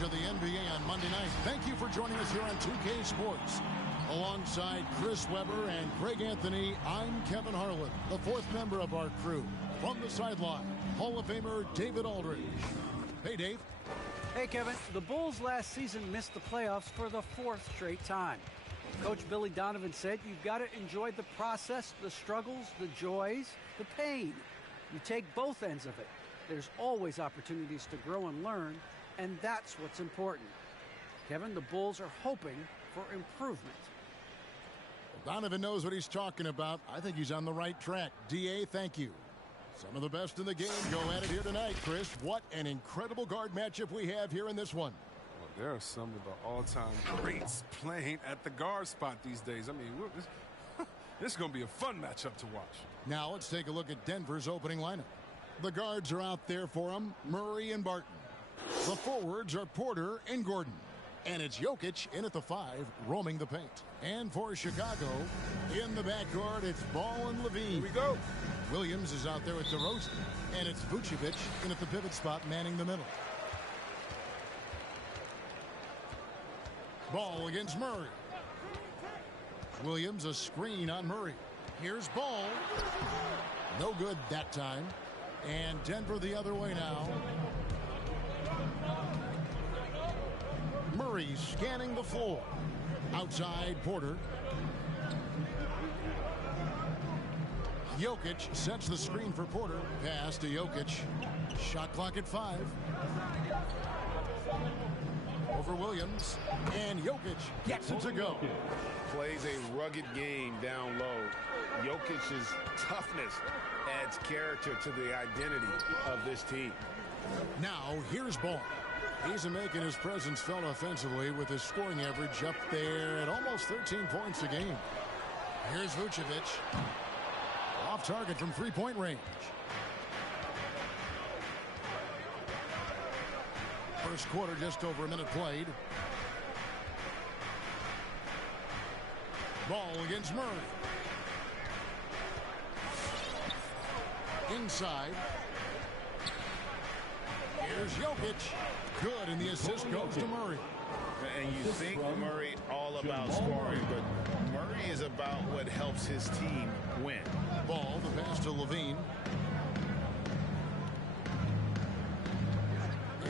coverage of the NBA on Monday night. Thank you for joining us here on 2K Sports. Alongside Chris Webber and Greg Anthony, I'm Kevin Harlan, the fourth member of our crew. From the sideline, Hall of Famer David Aldridge. Hey, Dave. Hey, Kevin. The Bulls last season missed the playoffs for the fourth straight time. Coach Billy Donovan said you've got to enjoy the process, the struggles, the joys, the pain. You take both ends of it. There's always opportunities to grow and learn, and that's what's important. Kevin, the Bulls are hoping for improvement. Donovan knows what he's talking about. I think he's on the right track. D.A., thank you. Some of the best in the game go at it here tonight, Chris. What an incredible guard matchup we have here in this one. Well, there are some of the all-time greats playing at the guard spot these days. I mean, this is going to be a fun matchup to watch. Now let's take a look at Denver's opening lineup. The guards are out there for them, Murray and Barton. The forwards are Porter and Gordon. And it's Jokic in at the 5, roaming the paint. And for Chicago, in the backcourt, it's Ball and Levine. Here we go. Williams is out there with DeRozan. And it's Vucevic in at the pivot spot, manning the middle. Ball against Murray. Williams a screen on Murray. Here's Ball. No good that time. And Denver the other way now. Murray scanning the floor. Outside, Porter. Jokic sets the screen for Porter. Pass to Jokic. Shot clock at 5. Over Williams. And Jokic gets it to go. Plays a rugged game down low. Jokic's toughness adds character to the identity of this team. Now, here's Ball. He's making his presence felt offensively with his scoring average up there at almost 13 points a game. Here's Vucevic. Off target from three-point range. First quarter, just over a minute played. Ball against Murray. Inside. Here's Jokic. Good, and the assist goes to Murray. And you think Murray all about scoring, but Murray is about what helps his team win. Ball, the pass to Levine.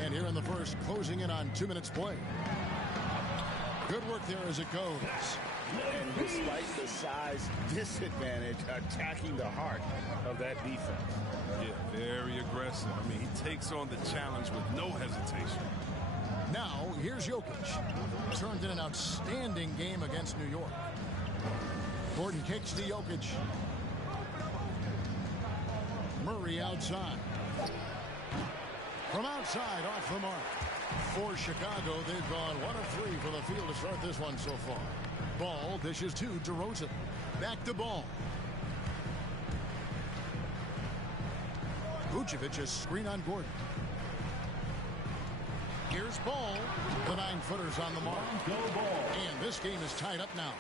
And here in the first, closing in on 2 minutes play. Good work there as it goes. And despite the size disadvantage, attacking the heart of that defense. Yeah, very aggressive. I mean, he takes on the challenge with no hesitation. Now, here's Jokic. Turned in an outstanding game against New York. Gordon kicks to Jokic. Murray outside. From outside, off the mark. For Chicago, they've gone 1 of 3 from the field to start this one so far. Ball dishes to DeRozan. Back to Ball. Vucevic a screen on Gordon. Here's Ball. The 9-footer's on the mark. And this game is tied up now.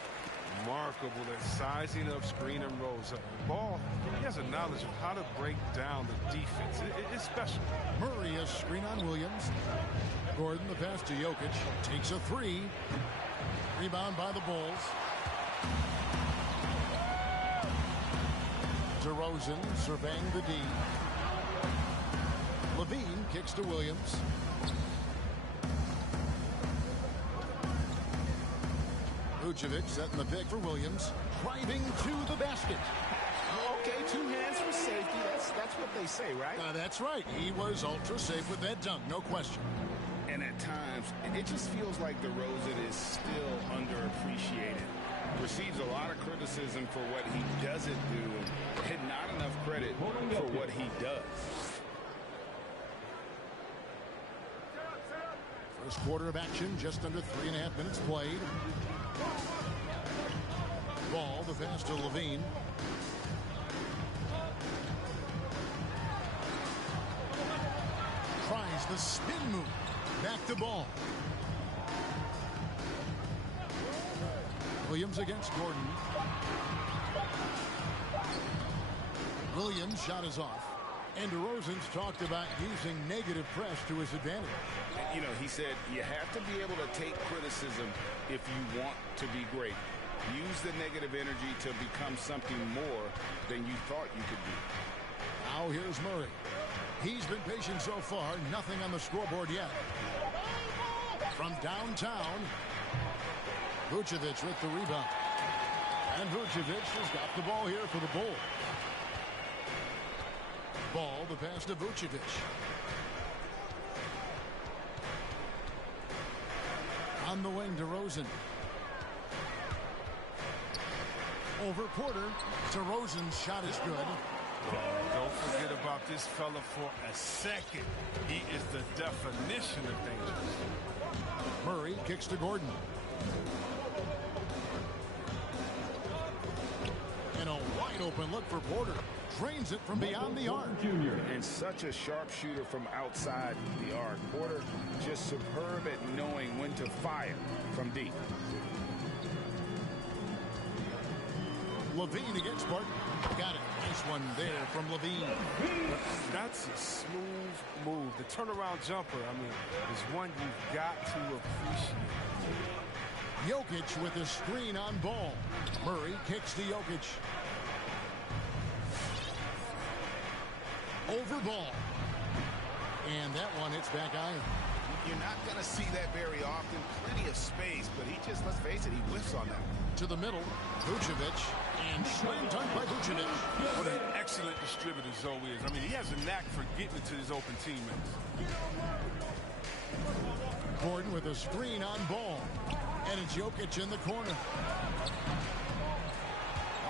Remarkable that sizing of screen and rolls up. Ball, he has a knowledge of how to break down the defense. It's special. Murray a screen on Williams. Gordon the pass to Jokic. Takes a 3. Rebound by the Bulls. DeRozan surveying the D. Levine kicks to Williams. Vucevic setting the pick for Williams. Driving to the basket. Okay, 2 hands for safety. That's what they say, right? That's right. He was ultra safe with that dunk, no question. And at times, it just feels like DeRozan is still underappreciated. Receives a lot of criticism for what he doesn't do and not enough credit for what he does. First quarter of action, just under 3.5 minutes played. Ball, the pass to Levine. Tries the spin move. Back to Ball. Williams against Gordon. Williams' shot is off. And DeRozan's talked about using negative press to his advantage. You know, he said you have to be able to take criticism if you want to be great. Use the negative energy to become something more than you thought you could be. Now here's Murray. He's been patient so far. Nothing on the scoreboard yet. From downtown, Vucevic with the rebound. And Vucevic has got the ball here for the Bulls. Ball, the pass to Vucevic. On the wing, DeRozan. Over Porter. DeRozan's shot is good. Don't forget about this fella for a second. He is the definition of dangerous. Murray kicks to Gordon. And a wide open look for Porter. Drains it from beyond the arc. And such a sharpshooter from outside the arc. Porter just superb at knowing when to fire from deep. Levine against Barton. Got it. Nice one there from Levine. That's a smooth move. The turnaround jumper, I mean, is one you've got to appreciate. Jokic with a screen on Ball. Murray kicks to Jokic. Over Ball. And that one hits back iron. You're not going to see that very often. Plenty of space, but he just, let's face it, he whiffs on that. To the middle, Vucevic, and slam dunk by Vucevic. What an excellent distributor Zoe is. I mean, he has a knack for getting it to his open teammates. Gordon with a screen on Ball. And it's Jokic in the corner.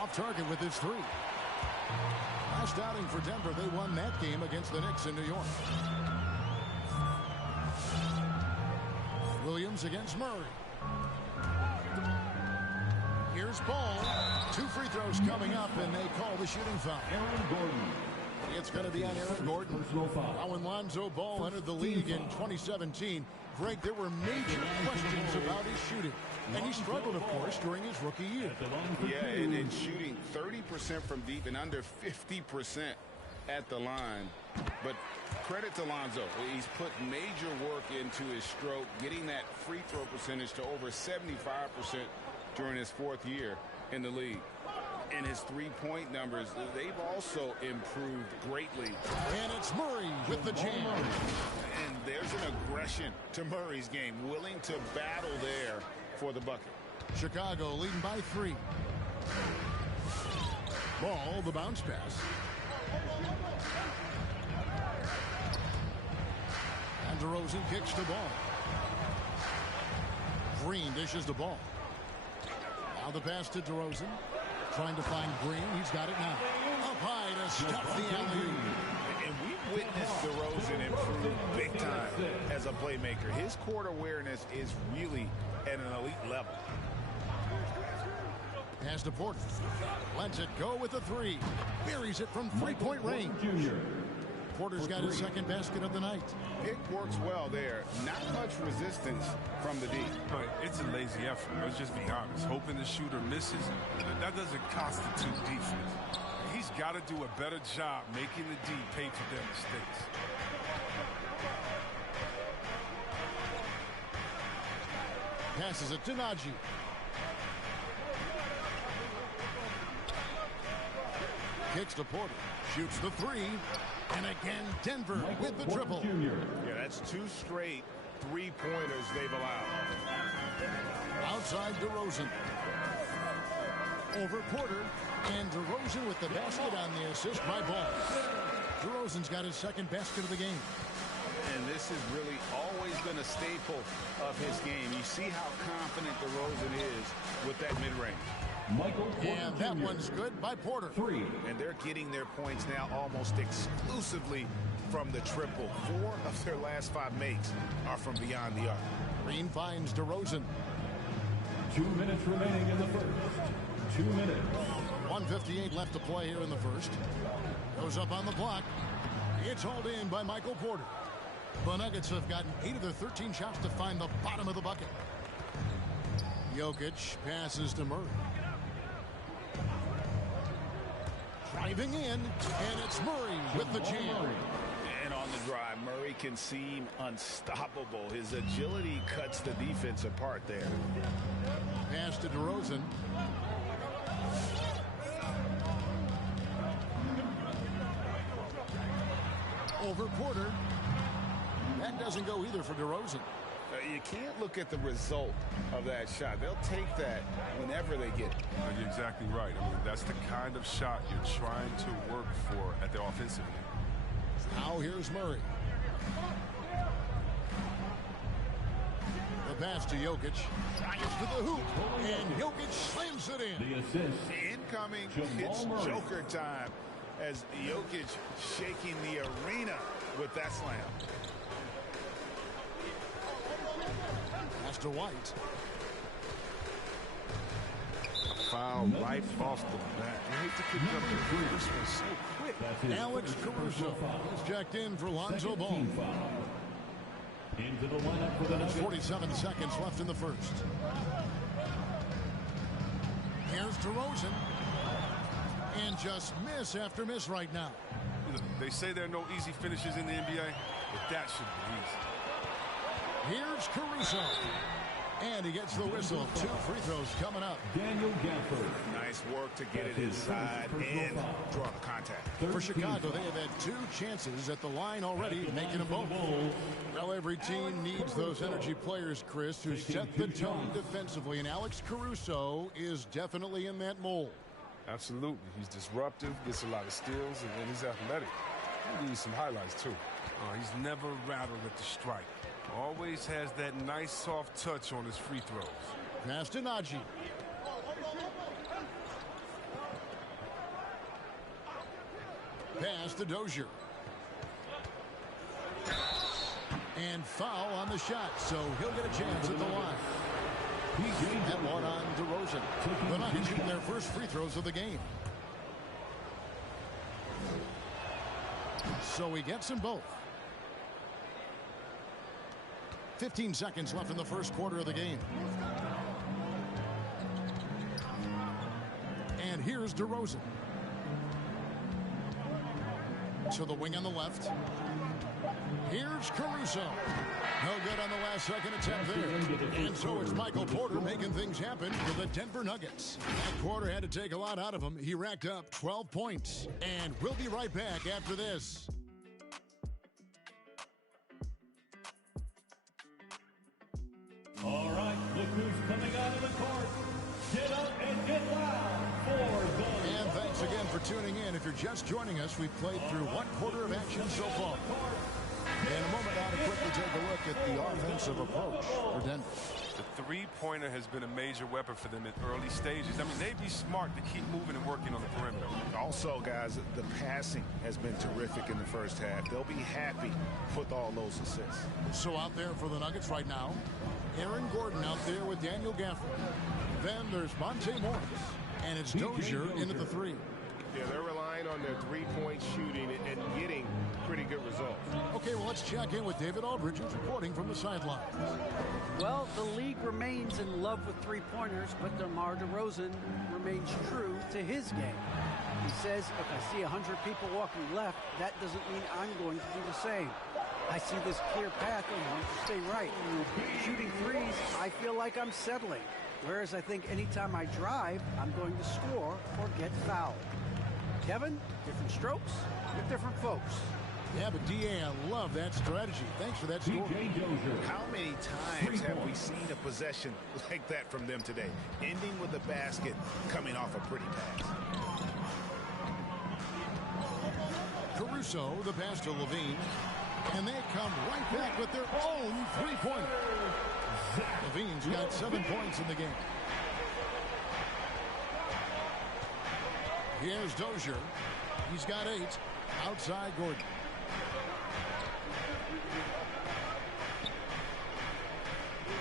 Off target with his three. Last outing for Denver, they won that game against the Knicks in New York. Williams against Murray. Here's Ball. 2 free throws coming up, and they call the shooting foul. Aaron Gordon. It's going to be on Aaron Gordon. Personal foul. Now, when Lonzo Ball entered the league in 2017, Greg, there were major questions about his shooting. And he struggled, of course, during his rookie year. Yeah, and shooting 30% from deep and under 50% at the line. But credit to Lonzo. He's put major work into his stroke, getting that free throw percentage to over 75% during his 4th year in the league. And his three-point numbers, they've also improved greatly. And it's Murray with the jam. And there's an aggression to Murray's game, willing to battle there for the bucket. Chicago leading by 3. Ball, the bounce pass. And DeRozan kicks the ball. Green dishes the ball. Now the pass to DeRozan. Trying to find Green. He's got it now. Up high to stuff the alley. And we've witnessed DeRozan improve big time as a playmaker. His court awareness is really at an elite level. Pass to Porter. Lets it go with a 3. Buries it from 3-point range. Porter's got his 2nd basket of the night. Pick works well there. Not much resistance from the deep. But it's a lazy effort. Let's just be honest. Hoping the shooter misses, that doesn't constitute defense. He's got to do a better job making the D pay for their mistakes. Passes it to Najee. Kicks to Porter. Shoots the 3. And again, Denver with the triple. Yeah, that's 2 straight three-pointers they've allowed. Outside DeRozan. Over Porter. And DeRozan with the basket on the assist by Ball. DeRozan's got his 2nd basket of the game. And this has really always been a staple of his game. You see how confident DeRozan is with that mid-range. And that one's good by Porter. 3. And they're getting their points now almost exclusively from the triple. 4 of their last 5 makes are from beyond the arc. Green finds DeRozan. 2 minutes remaining in the first. 2 minutes. 1:58 left to play here in the first. Goes up on the block. It's hauled in by Michael Porter. The Nuggets have gotten 8 of their 13 shots to find the bottom of the bucket. Jokic passes to Murray. Driving in, and it's Murray with the jam. And on the drive, Murray can seem unstoppable. His agility cuts the defense apart there. Pass to DeRozan. Over Porter. That doesn't go either for DeRozan. You can't look at the result of that shot. They'll take that whenever they get it. You're exactly right. I mean, that's the kind of shot you're trying to work for at the offensive end. Now here's Murray. The pass to Jokic. Drives to the hoop. And Jokic slams it in. The assist. Incoming, Jamal it's Murray. Joker time as Jokic shaking the arena with that slam. Pass to White. Foul right off the bat. I hate to pick up the this one so quick. That's his Alex first Caruso personal foul. is checked in for Lonzo Second Ball. team foul. Into the lineup for the Nuggets. 47 seconds left in the first. Here's DeRozan. And just miss after miss right now. They say there are no easy finishes in the NBA, but that should be easy. Here's Caruso. And he gets the whistle. 2 free throws coming up. Daniel Gafford. Nice work to get That's it his inside first and personal foul. draw the contact. For 13 Chicago, fouls. they have had 2 chances at the line already, making them both. Well, every team needs those energy players, Chris, who set the tone defensively. And Alex Caruso is definitely in that mold. Absolutely. He's disruptive, gets a lot of steals, and he's athletic. He needs some highlights, too. He's never rattled at the strike. Always has that nice soft touch on his free throws. Pass to Najee. Pass to Dozier. And foul on the shot, so he'll get a chance at the line. And one on DeRozan. The Nuggets shooting their first free throws of the game. So he gets them both. 15 seconds left in the first quarter of the game. And here's DeRozan. To the wing on the left. Here's Caruso. No good on the last second attempt there. And so it's Michael Porter making things happen for the Denver Nuggets. That quarter had to take a lot out of him. He racked up 12 points. And we'll be right back after this. All right, look who's coming out of the court. Get up and get loud for the... And thanks again for tuning in. If you're just joining us, we've played through 1 quarter of action so far. In a moment now to quickly take a look at the offensive approach for Denver. The three-pointer has been a major weapon for them in early stages. I mean, they'd be smart to keep moving and working on the perimeter. Also, guys, the passing has been terrific in the first half. They'll be happy with all those assists. So out there for the Nuggets right now, Aaron Gordon out there with Daniel Gafford. Then there's Monte Morris. And it's Dozier in at the 3. Yeah, they're relying on their three-point shooting and getting pretty good results. Okay, well, let's check in with David Aldridge, who's reporting from the sidelines. Well, the league remains in love with three-pointers, but DeMar DeRozan remains true to his game. He says, if I see 100 people walking left, that doesn't mean I'm going to do the same. I see this clear path and want to stay right. Shooting threes, I feel like I'm settling. Whereas I think anytime I drive, I'm going to score or get fouled. Kevin, different strokes with different folks. Yeah, but D.A., I love that strategy. Thanks for that score. DJ Dozier. How many times have we seen a possession like that from them today? Ending with a basket, coming off a pretty pass. Caruso, the pass to Levine. And they come right back with their own three-pointer. Levine's got 7 points in the game. Here's Dozier. He's got 8. Outside Gordon.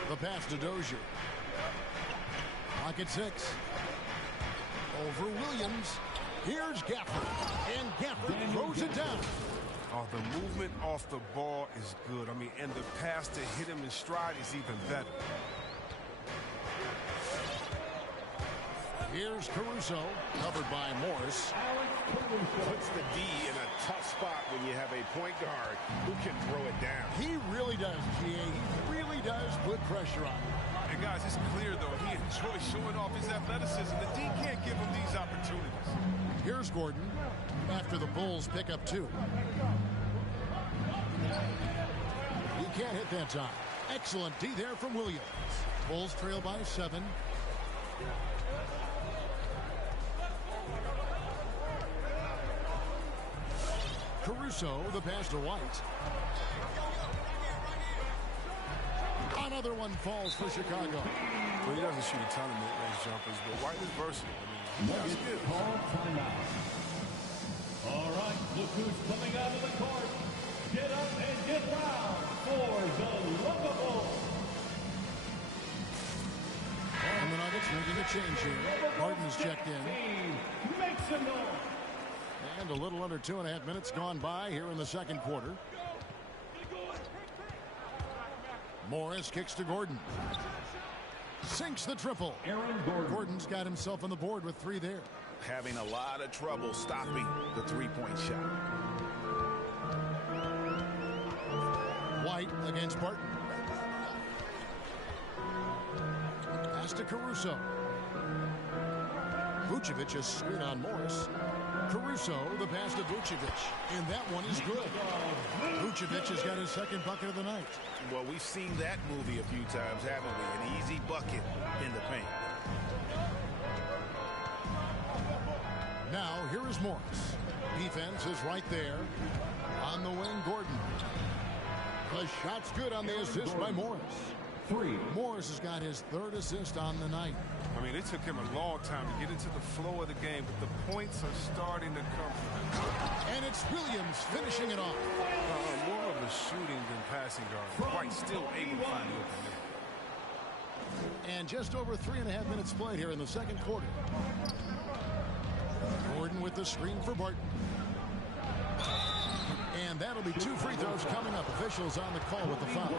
The pass to Dozier. Pocket 6. Over Williams. Here's Gafford. And Gafford throws it down. Oh, the movement off the ball is good. I mean, and the pass to hit him in stride is even better. Here's Caruso, covered by Morris. Puts the D in a tough spot when you have a point guard who can throw it down. He really does, G.A. He really does put pressure on him. And guys, it's clear, though, he enjoys showing off his athleticism. The D can't give him these opportunities. Here's Gordon after the Bulls pick up 2. He can't hit that time. Excellent D there from Williams. Bulls trail by 7. Caruso, the pass to White. Another one falls for Chicago. Well, he doesn't shoot a ton of mid-range jumpers, but White is versatile. I mean, Nuggets call timeout. All right, look who's coming out of the court. Get up and get loud for the Lovable. And the Nuggets making a change here. Harden is checked in. Make some noise. And a little under 2.5 minutes gone by here in the second quarter. Morris kicks to Gordon. Sinks the triple. Aaron Gordon. Gordon's got himself on the board with 3 there. Having a lot of trouble stopping the three-point shot. White against Barton. Pass to Caruso. Vucevic is screen on Morris. Caruso, the pass to Vucevic. And that one is good. Vucevic has got his second bucket of the night. Well, we've seen that movie a few times, haven't we? An easy bucket in the paint. Now, here is Morris. Defense is right there. On the wing, Gordon. The shot's good on the assist by Morris. 3. Morris has got his 3rd assist on the night. I mean, it took him a long time to get into the flow of the game, but the points are starting to come. And it's Williams finishing it off. More of a shooting than passing guard. White still able to find the open man. And just over 3.5 minutes played here in the second quarter. Gordon with the screen for Barton. And that'll be 2 free throws coming up. Officials on the call with the foul.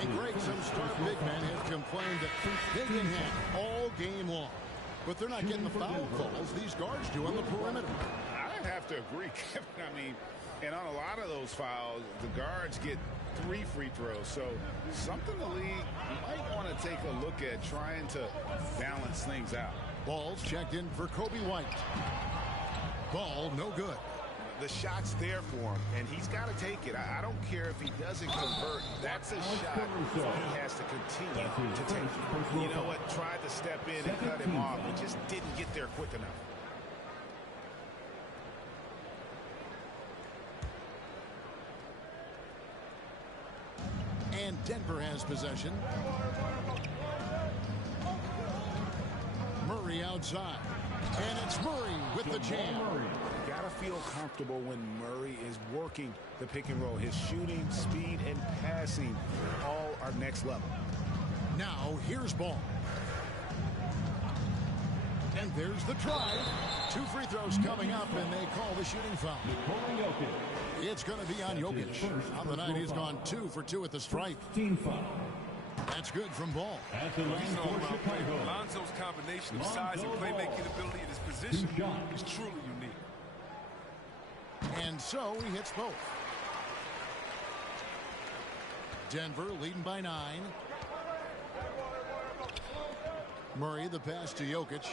And Greg, some star big men have complained that they've been hit all game long. But they're not getting the foul calls these guards do on the perimeter. I have to agree, Kevin. I mean, and on a lot of those fouls, the guards get 3 free throws. So something the league might want to take a look at trying to balance things out. Ball's checked in for Kobe White. Ball no good. The shot's there for him, and he's got to take it. I don't care if he doesn't convert. That's a shot he has to continue to take. You know what? Tried to step in and cut him off, but just didn't get there quick enough. And Denver has possession. Murray outside. And it's Murray with the jam. You gotta feel comfortable when Murray is working the pick and roll. His shooting, speed, and passing all are next level. Now here's Ball. And there's the try. 2 free throws coming up, and they call the shooting foul. It's going to be on Jokic. On the night, he's gone 2 for 2 at the stripe. That's good from Ball. Lonzo's combination of size and playmaking ability at his position is truly unique. And so he hits both. Denver leading by 9. Murray, the pass to Jokic.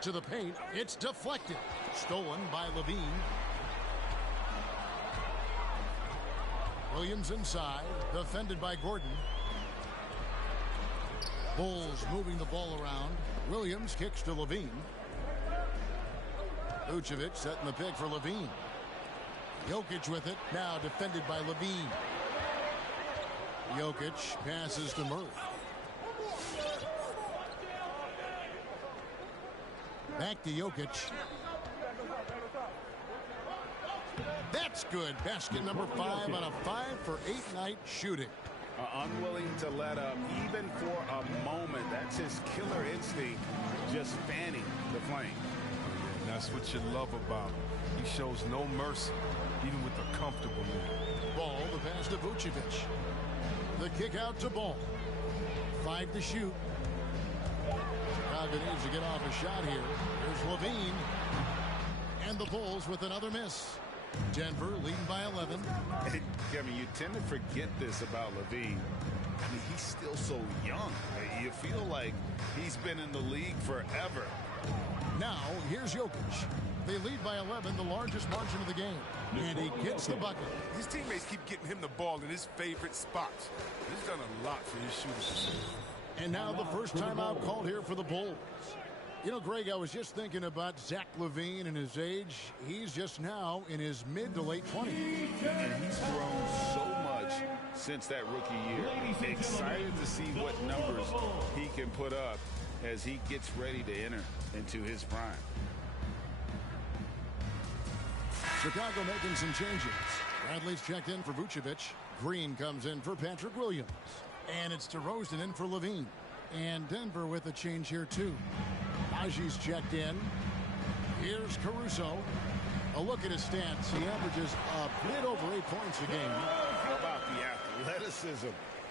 To the paint. It's deflected. Stolen by Levine. Williams inside. Defended by Gordon. Bulls moving the ball around. Williams kicks to Levine. Vucevic setting the pick for Levine. Jokic with it. Now defended by Levine. Jokic passes to Murray. Back to Jokic. That's good. Basket number 5 on a 5-for-8 night shooting. Unwilling to let up even for a moment. That's his killer instinct, just fanning the flame. And that's what you love about him. He shows no mercy, even with a comfortable lead. Ball, the pass to Vucevic. The kick out to Ball. 5 to shoot. Udoka needs to get off a shot here. Here's Levine. And the Bulls with another miss. Denver leading by 11. Hey, Kevin, you tend to forget this about Levine. I mean, he's still so young. You feel like he's been in the league forever. Now, here's Jokic. They lead by 11, the largest margin of the game. And he gets the bucket. His teammates keep getting him the ball in his favorite spots. He's done a lot for his shooting. And now the first timeout called here for the Bulls. You know, Greg, I was just thinking about Zach LaVine and his age. He's just now in his mid to late 20s. And he's grown so much since that rookie year. Excited to see what numbers he can put up as he gets ready to enter into his prime. Chicago making some changes. Bradley's checked in for Vucevic. Green comes in for Patrick Williams. And it's DeRozan in for Levine. And Denver with a change here, too. Naji's checked in. Here's Caruso. A look at his stats. He averages a bit over 8 points a game. How about the athleticism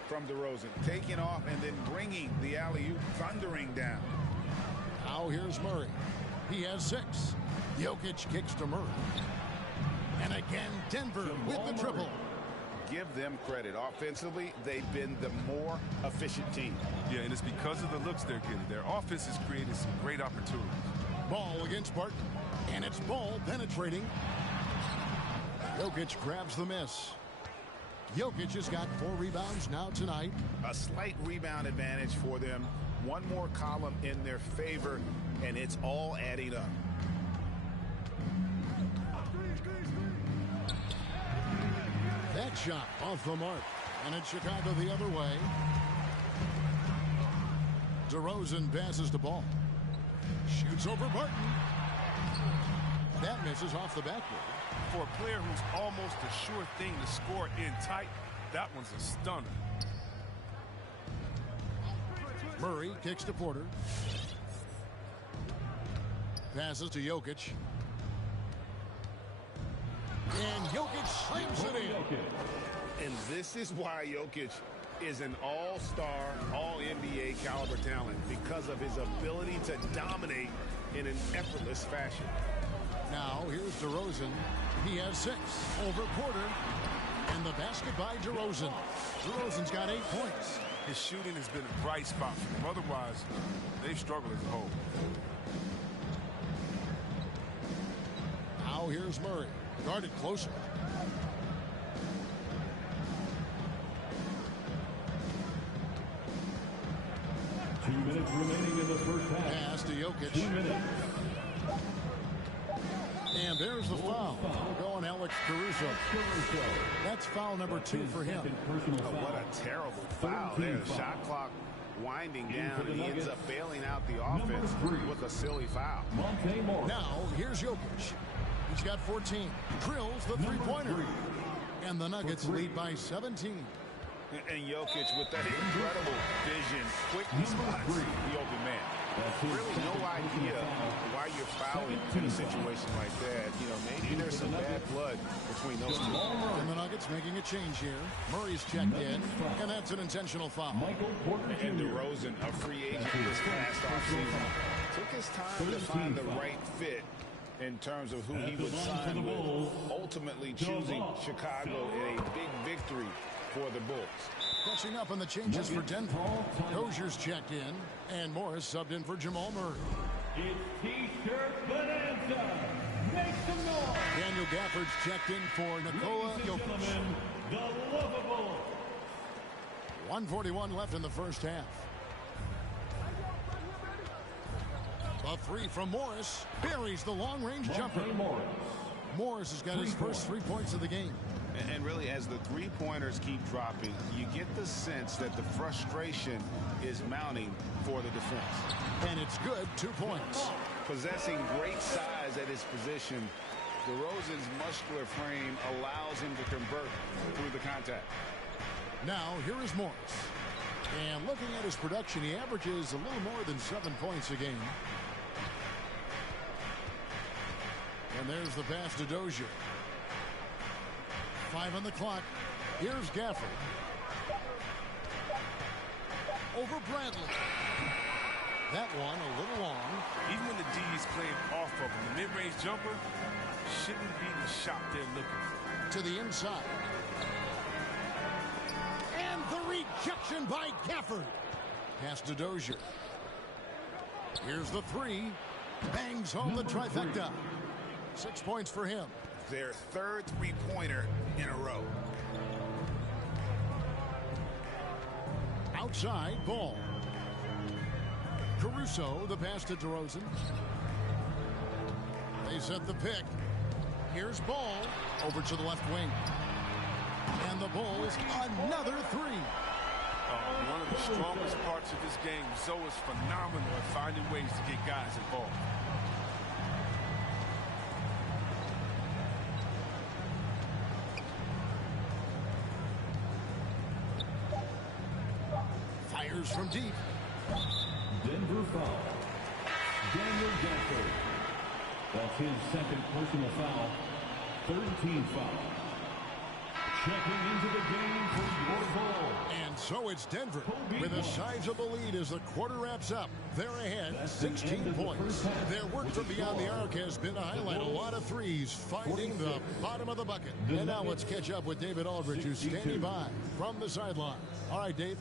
from DeRozan? Taking off and then bringing the alley-oop thundering down. Now here's Murray. He has 6. Jokic kicks to Murray. And again, Denver with the triple. Give them credit. Offensively, they've been the more efficient team. Yeah, and it's because of the looks they're getting. Their offense has created some great opportunities. Ball against Barton. And it's Ball penetrating. Jokic grabs the miss. Jokic has got 4 rebounds now tonight. A slight rebound advantage for them. One more column in their favor, and it's all adding up. That shot off the mark. And it's Chicago the other way. DeRozan passes the ball. Shoots over Barton. That misses off the backboard. For a player who's almost a sure thing to score in tight, that one's a stunner. Murray kicks to Porter. Passes to Jokic. And Jokic slams it in. And this is why Jokic is an all-star, all-NBA caliber talent, because of his ability to dominate in an effortless fashion. Now here's DeRozan. He has 6 over Porter. And the basket by DeRozan. DeRozan's got 8 points. His shooting has been a bright spot for them. Otherwise, they've struggled as a whole. Now here's Murray. Guarded closer. Two minutes remaining in the first half. Pass to Jokic. 2 minutes. And there's the foul. Going Alex Caruso. That's foul number 2 for him. What a terrible foul there. The shot clock winding down, and he ends up bailing out the offense with a silly foul. Now here's Jokic. He's got 14. Drills the three-pointer. And the Nuggets lead by 17. And Jokic with that incredible vision, quickly spots the open man. Really no idea why you're fouling in a situation like that. You know, maybe there's some bad blood between those two. And the Nuggets making a change here. Murray's checked in, and that's an intentional foul. And DeRozan, a free agent this past offseason, took his time to find the right fit in terms of who he would sign with, ultimately choosing Chicago in a big victory for the Bulls. Catching up on the changes for Denver. Dozier's checked in, and Morris subbed in for Jamal Murray. It's T-shirt bonanza. Make some noise. Daniel Gafford's checked in for Nikola Jokic. The lovable. 1:41 left in the first half. A 3 from Morris buries the long-range jumper. Morris has got his first 3 points of the game. And really, as the three-pointers keep dropping, you get the sense that the frustration is mounting for the defense. And it's good, 2 points. Possessing great size at his position, DeRozan's muscular frame allows him to convert through the contact. Now, here is Morris. And looking at his production, he averages a little more than 7 points a game. And there's the pass to Dozier. 5 on the clock. Here's Gafford. Over Bradley. That one a little playing off of him. The mid-range jumper shouldn't be the shot they're looking for. To the inside. And the rejection by Gafford. Pass to Dozier. Here's the three. Bangs home the trifecta. 6 points for him. Their third three-pointer in a row. Outside, Ball. Caruso, the pass to DeRozan. They set the pick. Here's Ball over to the left wing. And the Bulls, another three. One of the strongest parts of this game, Zoe is phenomenal at finding ways to get guys involved. Fires from deep. Denver foul. Daniel Gafford. That's his second personal foul. Third team foul. Checking into the game for your ball. And so it's Denver with a sizable lead as the quarter wraps up. They're ahead 16 points. Their work from beyond the arc has been to highlight a lot of threes, finding the bottom of the bucket. And now let's catch up with David Aldridge, who's standing by from the sideline. All right, Dave.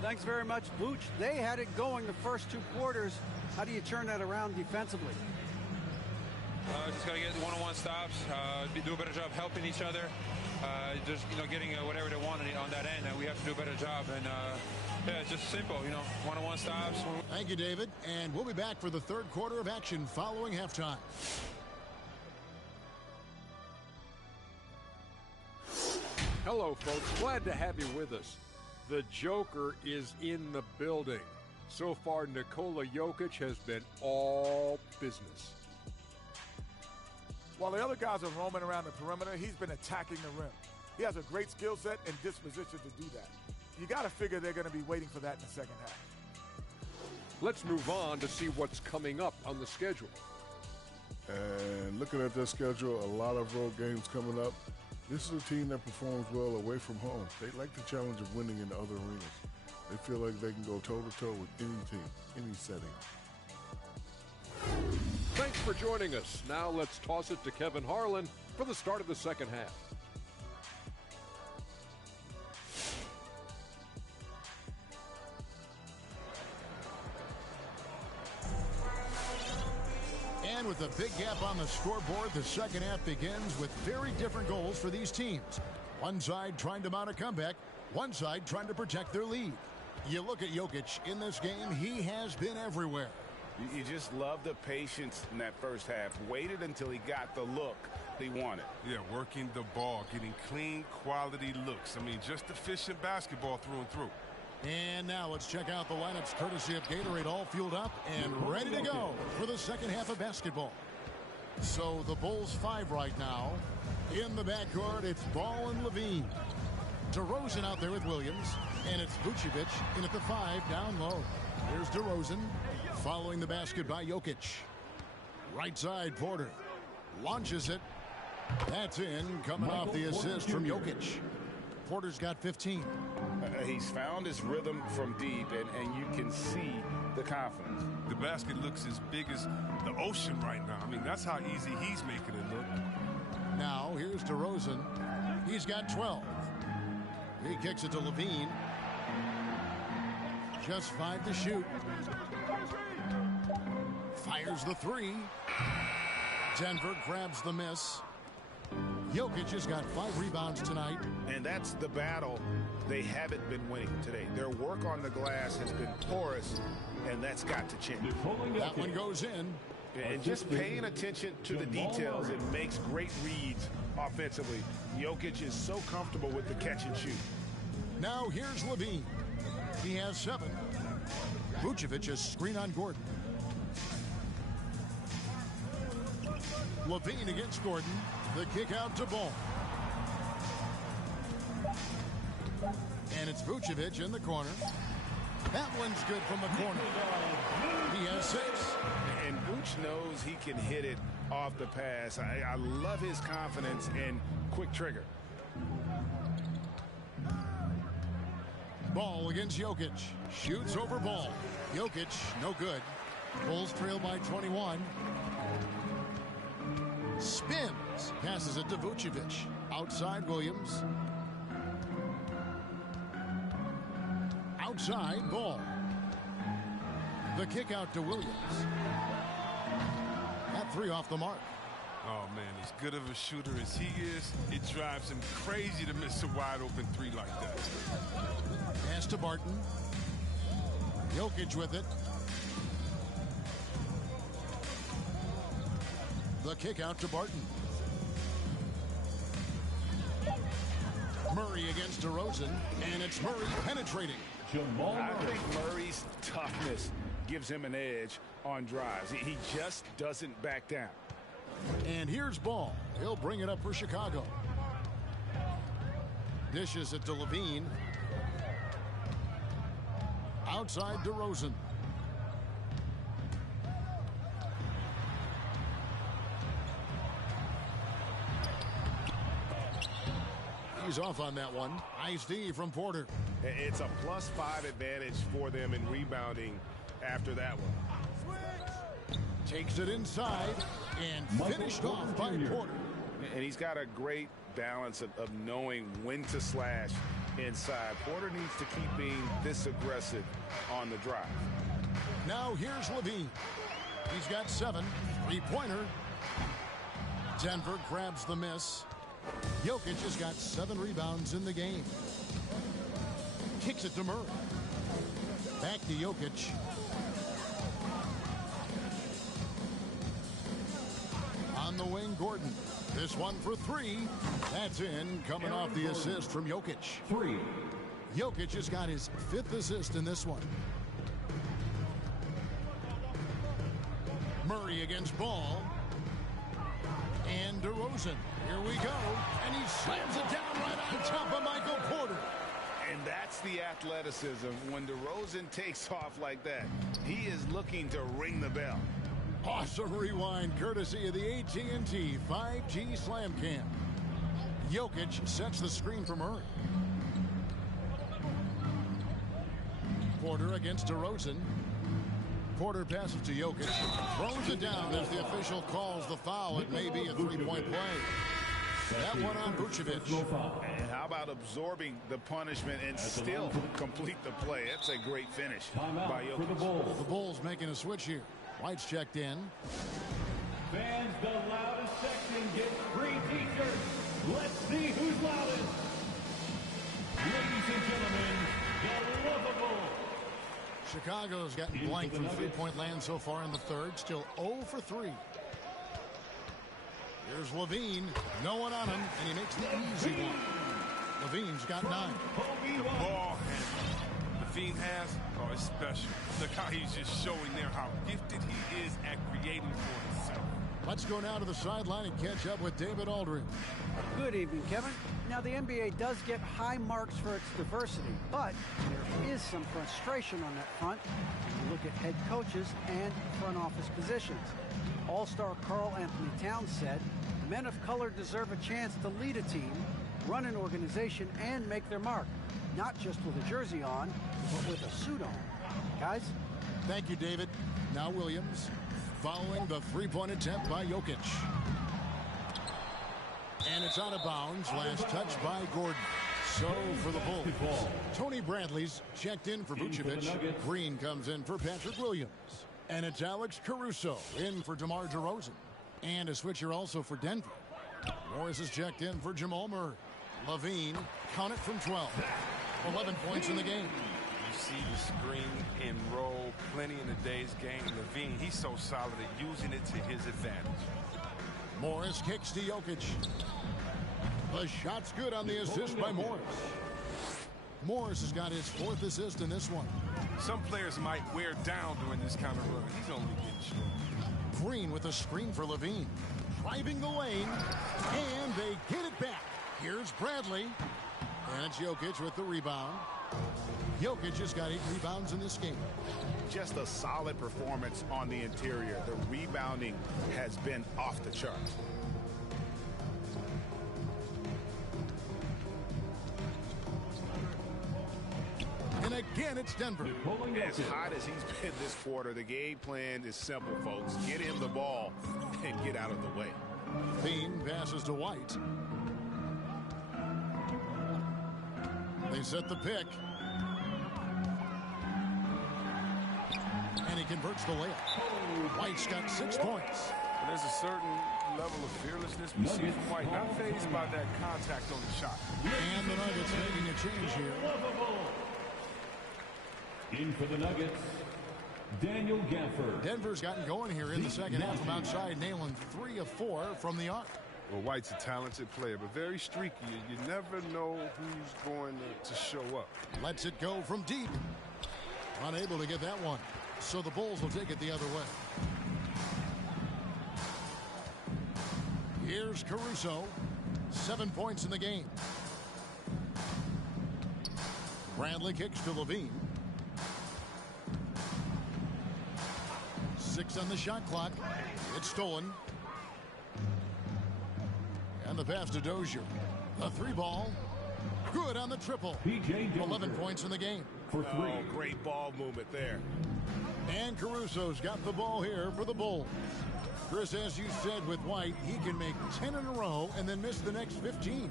Thanks very much, Vooch. They had it going the first two quarters. How do you turn that around defensively? Just got to get one-on-one stops, do a better job helping each other, just, getting whatever they want on that end. We have to do a better job. And, yeah, it's just simple, one-on-one stops. Thank you, David. And we'll be back for the third quarter of action following halftime. Hello, folks. Glad to have you with us. The Joker is in the building. So far, Nikola Jokic has been all business. While the other guys are roaming around the perimeter, he's been attacking the rim. He has a great skill set and disposition to do that. You got to figure they're going to be waiting for that in the second half. Let's move on to see what's coming up on the schedule. And looking at their schedule, a lot of road games coming up. This is a team that performs well away from home. They like the challenge of winning in other arenas. They feel like they can go toe-to-toe with any team, any setting. Thanks for joining us. Now let's toss it to Kevin Harlan for the start of the second half. And with a big gap on the scoreboard, the second half begins with very different goals for these teams. One side trying to mount a comeback, one side trying to protect their lead. You look at Jokic in this game, he has been everywhere. You just love the patience in that first half. Waited until he got the look he wanted. Yeah, working the ball, getting clean, quality looks. I mean, just efficient basketball through and through. And now let's check out the lineups courtesy of Gatorade, all fueled up and ready to go for the second half of basketball. So the Bulls 5 right now. In the backcourt, it's Ball and Levine. DeRozan out there with Williams. And it's Vucevic in at the 5 down low. Here's DeRozan following the basket by Jokic. Right side, Porter launches it. That's in, coming off the assist from Jokic. Porter's got 15. He's found his rhythm from deep, and you can see the confidence. The basket looks as big as the ocean right now. I mean, that's how easy he's making it look. Now, here's DeRozan. He's got 12. He kicks it to Levine. Just 5 to shoot. Fires the 3. Denver grabs the miss. Jokic has got 5 rebounds tonight. And that's the battle they haven't been winning today. Their work on the glass has been porous, and that's got to change. That one goes in. And just paying attention to the details, it makes great reads offensively. Jokic is so comfortable with the catch and shoot. Now here's Levine. He has 7. Vucevic is screen on Gordon. Levine against Gordon. The kick out to Ball. And it's Vucevic in the corner. That one's good from the corner. He has 6. And Vooch knows he can hit it off the pass. I love his confidence and quick trigger. Ball against Jokic. Shoots over Ball. Jokic, no good. Bulls trail by 21. Spins. Passes it to Vucevic. Outside Williams. Outside Ball. The kick out to Williams. That three off the mark. Oh, man, as good of a shooter as he is, it drives him crazy to miss a wide-open three like that. Pass to Barton. Jokic with it. The kick out to Barton. Murray against DeRozan, and it's Murray penetrating. I think Murray's toughness gives him an edge on drives. He just doesn't back down. And here's Ball. He'll bring it up for Chicago. Dishes it to Levine. Outside DeRozan. He's off on that one. Nice D from Porter. It's a +5 advantage for them in rebounding after that one. Takes it inside and finished off by Porter. And he's got a great balance of knowing when to slash inside. Porter needs to keep being this aggressive on the drive. Now here's Levine. He's got 7. Three-pointer. Denver grabs the miss. Jokic has got 7 rebounds in the game. Kicks it to Murray. Back to Jokic. On the wing, Gordon. This one for 3. That's in, coming off the assist from Jokic. 3. Jokic has got his 5th assist in this one. Murray against Ball. And DeRozan. Here we go. And he slams it down right on top of Michael Porter. And that's the athleticism. When DeRozan takes off like that, he is looking to ring the bell. Awesome rewind courtesy of the AT&T 5G Slam Cam. Jokic sets the screen for Murray. Porter against DeRozan. Porter passes to Jokic. Throws it down as the official calls the foul. It may be a three-point play. That one on Vucevic. And how about absorbing the punishment and still complete the play? That's a great finish by Jokic. The Bulls making a switch here. White's checked in. Fans, the loudest section gets free t-shirts. Let's see who's loudest. Ladies and gentlemen, the lovable. Chicago's gotten blank from three-point land so far in the third. Still 0 for 3. Here's Levine. No one on him, and he makes the easy one. Levine's got 9. The ball handle Levine has, oh, it's special. Look how he's just showing there how gifted he is at creating for himself. Let's go now to the sideline and catch up with David Aldridge. Good evening, Kevin. Now, the NBA does get high marks for its diversity, but there is some frustration on that front when you look at head coaches and front office positions. All-star Karl Anthony Towns said, men of color deserve a chance to lead a team, run an organization, and make their mark, not just with a jersey on, but with a suit on. Guys? Thank you, David. Now Williams, following the three-point attempt by Jokic. And it's out of bounds. Last touch by Gordon. So for the Bulls, Tony Bradley's checked in for Vucevic. Green comes in for Patrick Williams. And it's Alex Caruso in for DeMar DeRozan. And a switcher also for Denver. Morris is checked in for Jamal Murray. Levine, count it from 12. 11 points in the game. You see the screen and roll plenty in the day's game. Levine, he's so solid at using it to his advantage. Morris kicks to Jokic. The shot's good on the assist by Morris. Morris has got his 4th assist in this one. Some players might wear down during this kind of run. He's only getting short. Green with a screen for Levine. Driving the lane, and they get it back. Here's Bradley. And it's Jokic with the rebound. Jokic has got 8 rebounds in this game. Just a solid performance on the interior. The rebounding has been off the charts. And a Again, it's Denver. As hot as he's been this quarter, the game plan is simple, folks. Get him the ball and get out of the way. Bean passes to White. They set the pick. And he converts the layup. White's got 6 points. And there's a certain level of fearlessness we see from White, not fazed by that contact on the shot. And the Nuggets making a change here. In for the Nuggets, Daniel Gafford. Denver's gotten going here in the second half from outside, nailing 3 of 4 from the arc. Well, White's a talented player, but very streaky. You never know who's going to show up. Lets it go from deep. Unable to get that one. So the Bulls will take it the other way. Here's Caruso. 7 points in the game. Bradley kicks to Levine. 6 on the shot clock. It's stolen. And the pass to Dozier. A 3-ball. Good on the triple. 11 points in the game. For 3. Oh, great ball movement there. And Caruso's got the ball here for the Bulls. Chris, as you said with White, he can make 10 in a row and then miss the next 15. Well,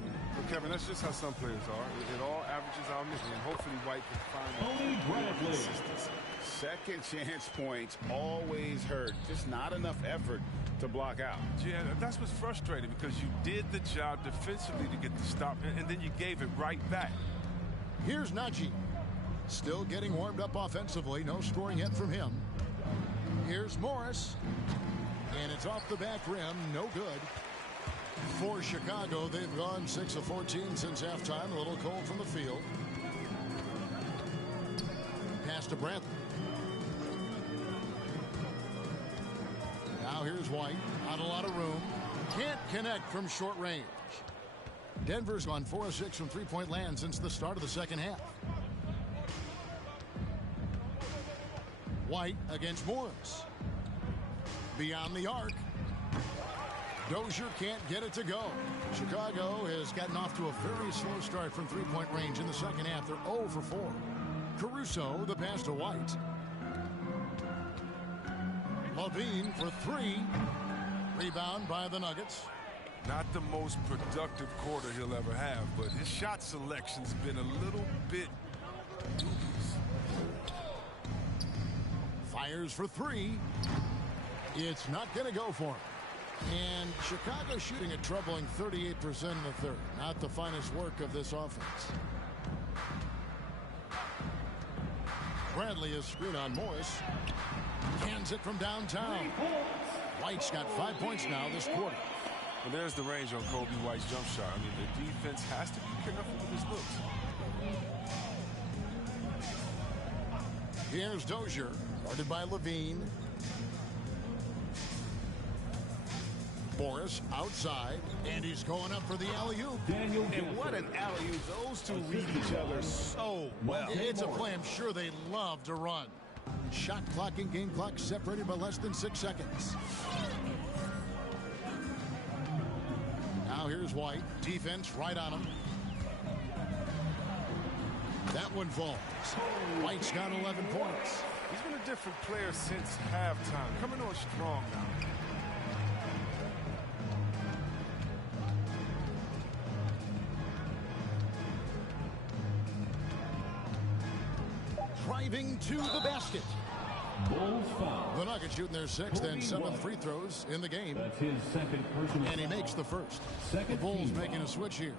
Kevin, that's just how some players are. It all averages out missing, and hopefully White can find that consistency. Second chance points always hurt. Just not enough effort to block out. Yeah, that's what's frustrating, because you did the job defensively to get the stop, and then you gave it right back. Here's Najee. Still getting warmed up offensively. No scoring yet from him. Here's Morris. And it's off the back rim. No good. For Chicago, they've gone 6 of 14 since halftime. A little cold from the field. Pass to Bradley. Now here's White. Not a lot of room. Can't connect from short range. Denver's gone 4 of 6 from three-point land since the start of the second half. White against Morris. Beyond the arc. Dozier can't get it to go. Chicago has gotten off to a very slow start from three-point range in the second half. They're 0 for 4. Caruso, the pass to White. Levine for 3. Rebound by the Nuggets. Not the most productive quarter he'll ever have, but his shot selection's been a little bit dubious. Fires for 3. It's not going to go for him. And Chicago shooting a troubling 38% in the third. Not the finest work of this offense. Bradley is screwed on Morris. Cans it from downtown. White's got 5 points now this quarter. Well, there's the range on Kobe White's jump shot. I mean, the defense has to be careful with his looks. Here's Dozier, guarded by Levine. Morris outside, and he's going up for the alley-oop. And what an alley-oop. Those two read each other so well. It's a play I'm sure they love to run. Shot clock and game clock separated by less than 6 seconds. Now here's White. Defense right on him. That one falls. White's got 11 points. He's been a different player since halftime. Coming on strong now. Driving to the basket. Bulls foul. The Nuggets shooting their 6th and 7th free throws in the game. That's his second personal And he foul. makes the first. Second The Bulls team making foul. a switch here.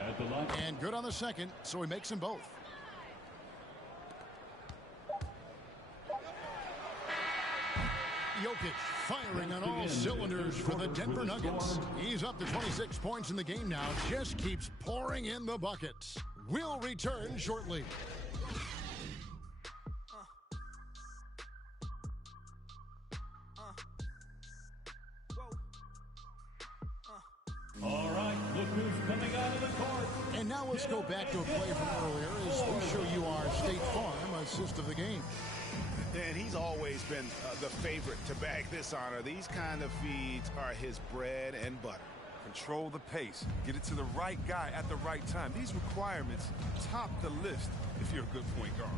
At the line. And good on the second, so he makes them both. Jokic firing on all cylinders for the Denver Nuggets. He's up to 26 points in the game now. Just keeps pouring in the buckets. We'll return shortly. All right, look who's coming out of the court. And now let's go back to a play from earlier as we show you our State Farm assist of the game. And he's always been the favorite to bag this honor. These kind of feeds are his bread and butter. Control the pace. Get it to the right guy at the right time. These requirements top the list if you're a good point guard.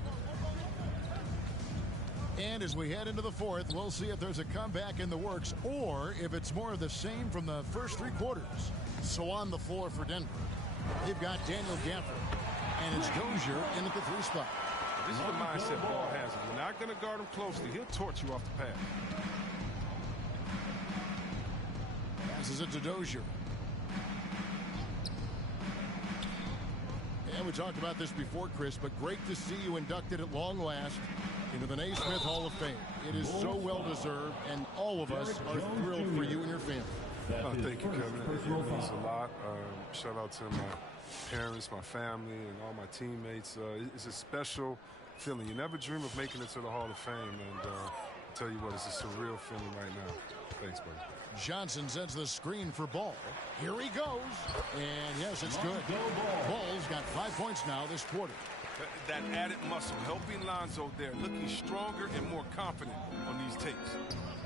And as we head into the fourth, we'll see if there's a comeback in the works or if it's more of the same from the first three quarters. So on the floor for Denver, they've got Daniel Gafford, and it's Dozier in at the 3 spot. This is the mindset Ball has. If you're not going to guard him closely, he'll torch you off the pass. Passes it to Dozier. And we talked about this before, Chris, but great to see you inducted at long last into the Naismith Hall of Fame. It is so well-deserved, and all of us are thrilled for you and your family. Thank you, Kevin. It means a lot. Shout out to my parents, my family, and all my teammates. It's a special feeling. You never dream of making it to the Hall of Fame, and I tell you what, it's a surreal feeling right now. Thanks, buddy. Johnson sends the screen for Ball. Here he goes. And yes, it's good. Ball's got 5 points now this quarter. That added muscle helping Lonzo there, looking stronger and more confident on these tapes.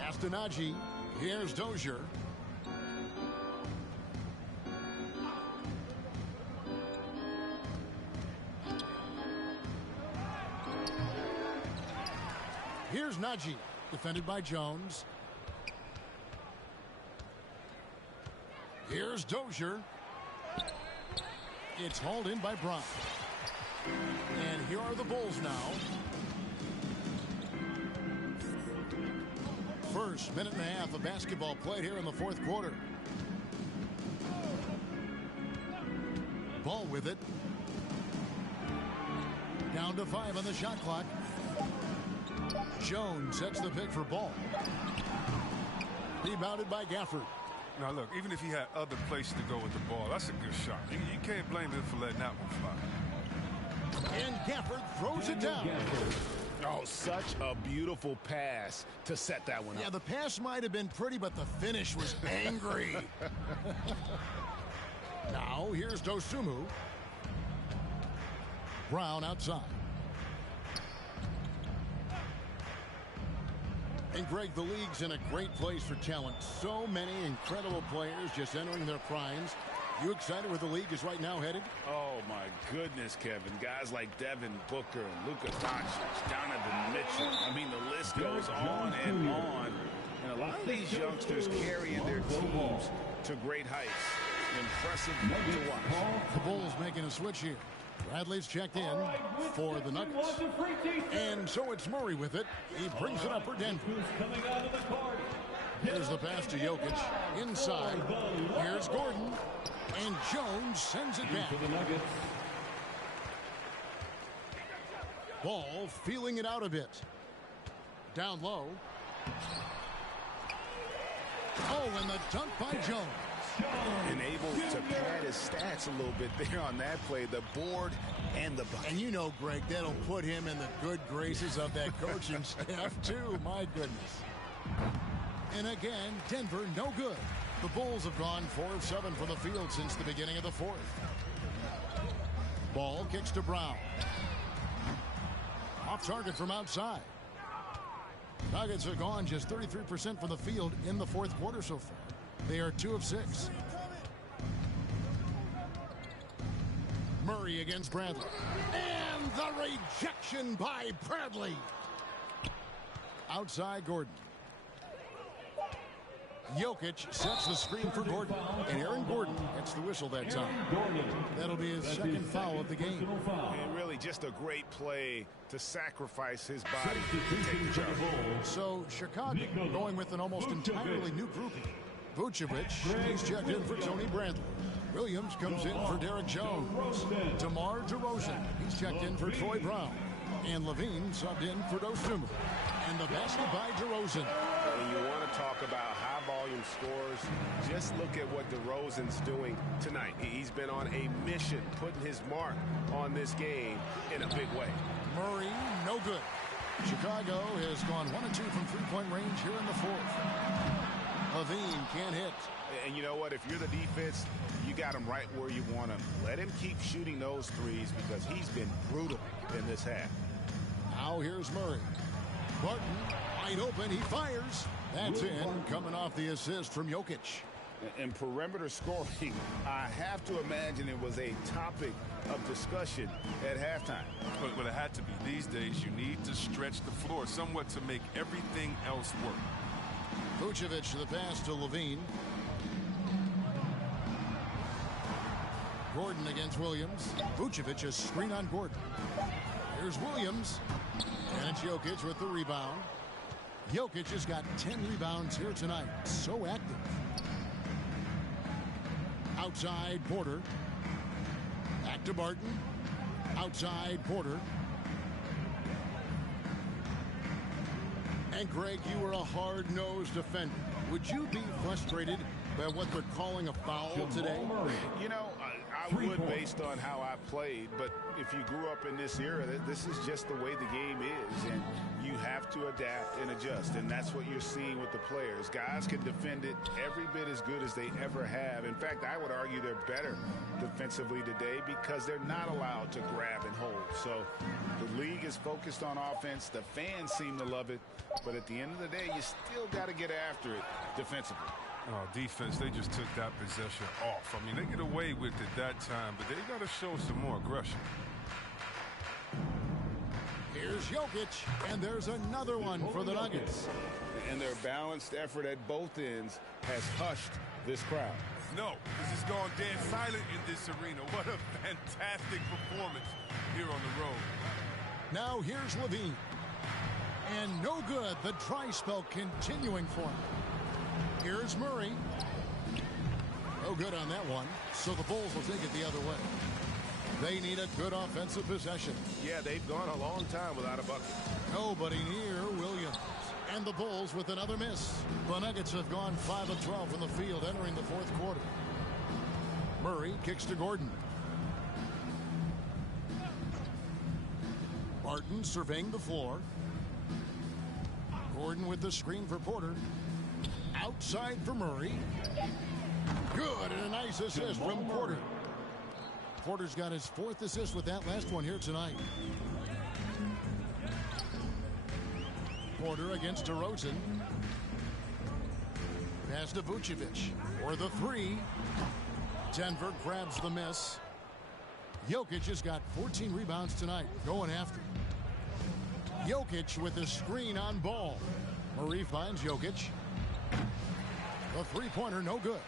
Astonagi, here's Dozier. Here's Nagy, defended by Jones. Here's Dozier. It's hauled in by Brown. And here are the Bulls now. First minute and a half of basketball played here in the fourth quarter. Ball with it. Down to 5 on the shot clock. Jones sets the pick for Ball. Rebounded by Gafford. Now, look, even if he had other places to go with the ball, that's a good shot. You can't blame him for letting that one fly. And Gafford throws it down. Oh, such a beautiful pass to set that one up. Yeah, the pass might have been pretty, but the finish was angry. Now, here's Dosunmu. Brown outside. And Greg, the league's in a great place for talent. So many incredible players just entering their primes. You excited where the league is right now headed? Oh, my goodness, Kevin. Guys like Devin Booker and Luka Doncic, Donovan Mitchell. I mean, the list goes on and on. And a lot of these youngsters carrying their teams to great heights. Impressive to watch. The Bulls making a switch here. Bradley's checked in for the Nuggets. And so it's Murray with it. He brings it up for Denver. Here's the pass to Jokic. Inside. Here's Gordon. And Jones sends it back. Ball feeling it out a bit. Down low. Oh, and the dunk by Jones. And able to pad his stats a little bit there on that play, the board and the bucket. And you know, Greg, that'll put him in the good graces of that coaching staff, too. My goodness. And again, Denver no good. The Bulls have gone 4 of 7 from the field since the beginning of the fourth. Ball kicks to Brown. Off target from outside. Nuggets have gone just 33% from the field in the fourth quarter so far. They are 2 of 6. Murray against Bradley. And the rejection by Bradley. Outside Gordon. Jokic sets the screen for Gordon. And Aaron Gordon gets the whistle that time. That'll be his second foul of the game. And really just a great play to sacrifice his body to take the charge. So Chicago going with an almost entirely new grouping. Vucevic, he's checked in for Tony Bradley. Williams comes in for Derek Jones. DeMar DeRozan, he's checked in for Troy Brown. And Levine subbed in for Dosunmu. And the basket by DeRozan. When you want to talk about high-volume scores, just look at what DeRozan's doing tonight. He's been on a mission, putting his mark on this game in a big way. Murray, no good. Chicago has gone 1 of 2 from three-point range here in the fourth. Levine can't hit. And you know what? If you're the defense, you got him right where you want him. Let him keep shooting those threes because he's been brutal in this half. Now here's Murray. Barton, wide open, he fires. That's in, coming off the assist from Jokic. And perimeter scoring, I have to imagine it was a topic of discussion at halftime. But it had to be. These days, you need to stretch the floor somewhat to make everything else work. Vucevic the pass to Levine. Gordon against Williams. Vucevic a screen on Gordon. Here's Williams. And it's Jokic with the rebound. Jokic has got 10 rebounds here tonight. So active. Outside Porter. Back to Barton. Outside Porter. And Greg, you were a hard-nosed defender. Would you be frustrated by what they're calling a foul today? You know, I would based on how I played, but if you grew up in this era, this is just the way the game is, and you have to adapt and adjust, and that's what you're seeing with the players. Guys can defend it every bit as good as they ever have. In fact, I would argue they're better defensively today because they're not allowed to grab and hold. So the league is focused on offense. The fans seem to love it, but at the end of the day, you still got to get after it defensively. Oh, defense, they just took that possession off. I mean, they get away with it that time, but they got to show some more aggression. Here's Jokic, and there's another one for the Nuggets. And their balanced effort at both ends has hushed this crowd. No, this has gone dead silent in this arena. What a fantastic performance here on the road. Now here's Levine. And no good, the dry spell continuing for him. Here's Murray. No good on that one. So the Bulls will take it the other way. They need a good offensive possession. Yeah, they've gone a long time without a bucket. Nobody near Williams. And the Bulls with another miss. The Nuggets have gone 5 of 12 from the field entering the fourth quarter. Murray kicks to Gordon. Barton surveying the floor. Gordon with the screen for Porter. Outside for Murray. Good, and a nice assist from Porter. Porter's got his 4th assist with that last one here tonight. Porter against DeRozan. Pass to Vucevic for the 3. Denver grabs the miss. Jokic has got 14 rebounds tonight, going after. Jokic with a screen on Ball. Murray finds Jokic. The three-pointer, no good.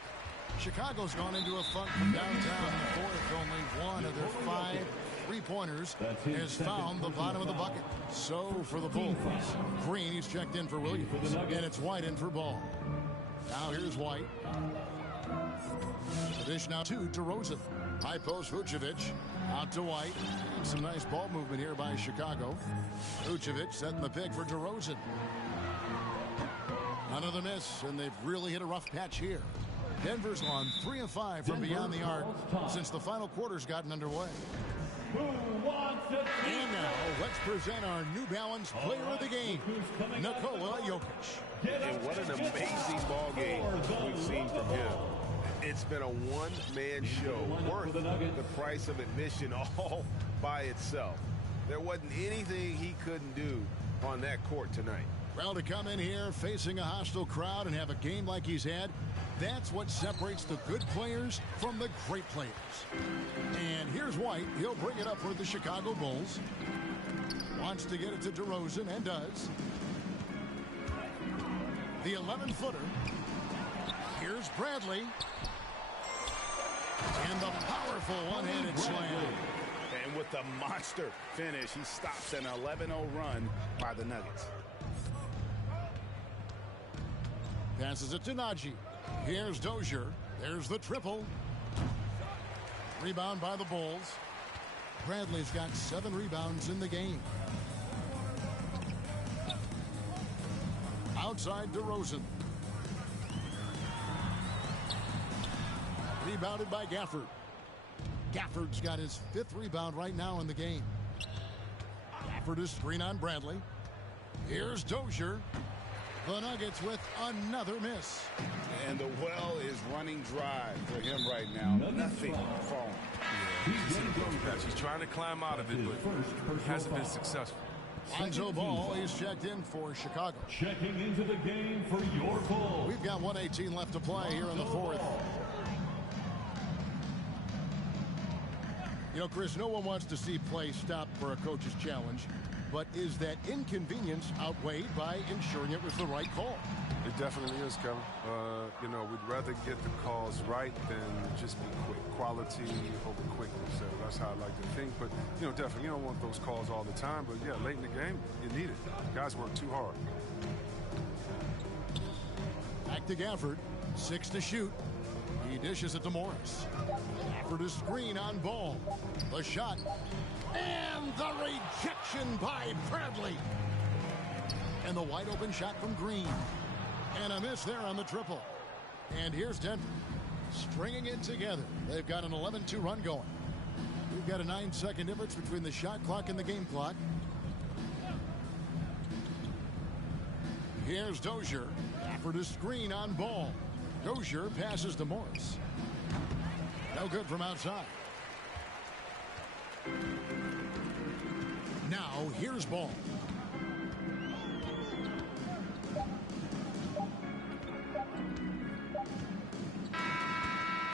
Chicago's gone into a funk from downtown in the fourth. Only one of their 5 three-pointers has found the bottom of the bucket. So for the Bulls, Green, he's checked in for Williams, and it's White in for Ball. Now here's White. The dish now to DeRozan. High post Vucevic. Out to White. And some nice ball movement here by Chicago. Vucevic setting the pick for DeRozan. Another miss, and they've really hit a rough patch here. Denver's gone 3 of 5 from beyond the arc since the final quarter's gotten underway. And now, let's present our New Balance player of the game, Nikola Jokic. And what an amazing ball game we've seen from him. It's been a one-man show worth the price of admission all by itself. There wasn't anything he couldn't do on that court tonight. Well, to come in here facing a hostile crowd and have a game like he's had, that's what separates the good players from the great players. And here's White. He'll bring it up for the Chicago Bulls. Wants to get it to DeRozan and does. The 11-footer. Here's Bradley. And the powerful one-handed slam. And with the monster finish, he stops an 11-0 run by the Nuggets. Passes it to Najee. Here's Dozier. There's the triple. Rebound by the Bulls. Bradley's got 7 rebounds in the game. Outside DeRozan. Rebounded by Gafford. Gafford's got his 5th rebound right now in the game. Gafford is screen on Bradley. Here's Dozier. The Nuggets with another miss. And the well is running dry for him right now. Nothing falling. He's trying to climb out of it, but hasn't been successful. Lonzo Ball is checked in for Chicago. Checking into the game for your Bulls. We've got 1:18 left to play here in the fourth. You know, Chris, no one wants to see play stopped for a coach's challenge, but is that inconvenience outweighed by ensuring it was the right call? It definitely is, Kevin. You know, we'd rather get the calls right than just be quick. Quality over quickness. So that's how I like to think. But, you know, definitely, you don't want those calls all the time. But, yeah, late in the game, you need it. Guys work too hard. Back to Gafford. 6 to shoot. He dishes it to Morris. Gafford is screen on Ball. The shot. And the rejection by Bradley. And the wide open shot from Green. And a miss there on the triple. And here's Denver. Stringing it together. They've got an 11-2 run going. We've got a 9-second difference between the shot clock and the game clock. Here's Dozier. Gafford is screen on Ball. Dozier passes to Morris. No good from outside. Now here's Ball.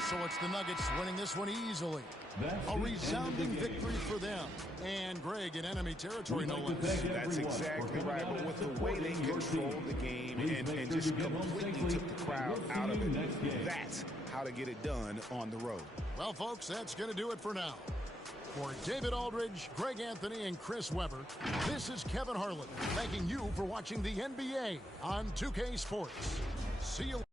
So it's the Nuggets winning this one easily. A resounding victory for them. And Greg in enemy territory, no less. That's exactly right. But with the way they controlled the game and just completely took the crowd out of it, that's how to get it done on the road. Well, folks, that's going to do it for now. For David Aldridge, Greg Anthony, and Chris Webber, this is Kevin Harlan thanking you for watching the NBA on 2K Sports. See you.